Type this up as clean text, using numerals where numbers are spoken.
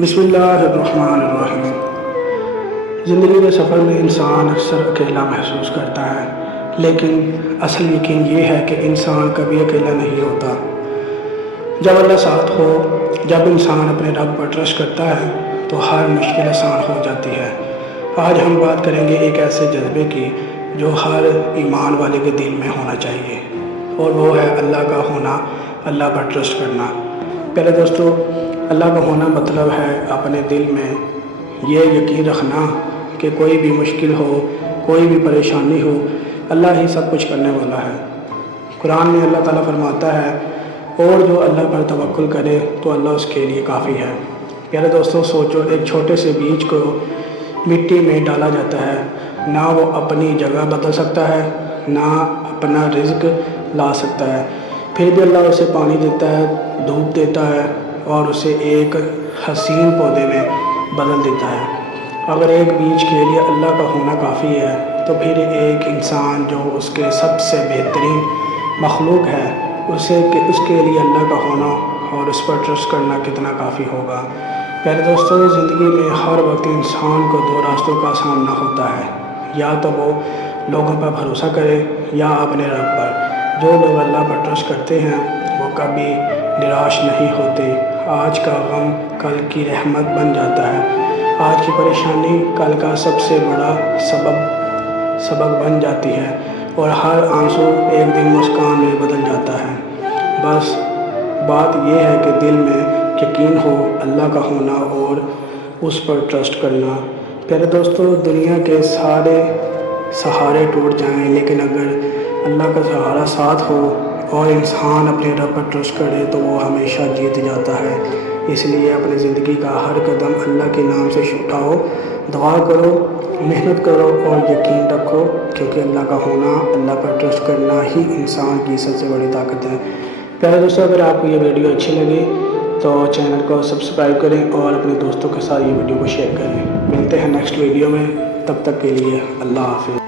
بسم اللہ الرحمن الرحیم۔ زندگی کے سفر میں انسان اکثر اکیلا محسوس کرتا ہے، لیکن اصل یقین یہ ہے کہ انسان کبھی اکیلا نہیں ہوتا۔ جب اللہ ساتھ ہو، جب انسان اپنے رب پر ٹرسٹ کرتا ہے تو ہر مشکل آسان ہو جاتی ہے۔ آج ہم بات کریں گے ایک ایسے جذبے کی جو ہر ایمان والے کے دل میں ہونا چاہیے، اور وہ ہے اللہ کا ہونا، اللہ پر ٹرسٹ کرنا۔ پہلے دوستو، اللہ کا ہونا مطلب ہے اپنے دل میں یہ یقین رکھنا کہ کوئی بھی مشکل ہو، کوئی بھی پریشانی ہو، اللہ ہی سب کچھ کرنے والا ہے۔ قرآن میں اللہ تعالیٰ فرماتا ہے، اور جو اللہ پر توکل کرے تو اللہ اس کے لیے کافی ہے۔ پیارے دوستو، سوچو، ایک چھوٹے سے بیج کو مٹی میں ڈالا جاتا ہے، نہ وہ اپنی جگہ بدل سکتا ہے، نہ اپنا رزق لا سکتا ہے، پھر بھی اللہ اسے پانی دیتا ہے، دھوپ دیتا ہے اور اسے ایک حسین پودے میں بدل دیتا ہے۔ اگر ایک بیج کے لیے اللہ کا ہونا کافی ہے تو پھر ایک انسان جو اس کے سب سے بہترین مخلوق ہے، اس کے لیے اللہ کا ہونا اور اس پر ٹرسٹ کرنا کتنا کافی ہوگا۔ پیارے دوستو، زندگی میں ہر وقت انسان کو دو راستوں کا سامنا ہوتا ہے، یا تو وہ لوگوں پر بھروسہ کرے یا اپنے رب پر۔ جو لوگ اللہ پر ٹرسٹ کرتے ہیں وہ کبھی نراش نہیں ہوتے۔ آج کا غم کل کی رحمت بن جاتا ہے، آج کی پریشانی کل کا سب سے بڑا سبق بن جاتی ہے، اور ہر آنسو ایک دن مسکان میں بدل جاتا ہے۔ بس بات یہ ہے کہ دل میں یقین ہو، اللہ کا ہونا اور اس پر ٹرسٹ کرنا۔ پیارے دوستو، دنیا کے سارے سہارے ٹوٹ جائیں، لیکن اگر اللہ کا سہارا ساتھ ہو اور انسان اپنے رب پر ٹرسٹ کرے تو وہ ہمیشہ جیت جاتا ہے۔ اس لیے اپنی زندگی کا ہر قدم اللہ کے نام سے اٹھاؤ، دعا کرو، محنت کرو اور یقین رکھو، کیونکہ اللہ کا ہونا، اللہ پر ٹرسٹ کرنا ہی انسان کی سب سے بڑی طاقت ہے۔ پیارے دوستو، اگر آپ کو یہ ویڈیو اچھی لگے تو چینل کو سبسکرائب کریں اور اپنے دوستوں کے ساتھ یہ ویڈیو کو شیئر کریں۔ ملتے ہیں نیکسٹ ویڈیو میں، تب تک کے لیے اللہ حافظ۔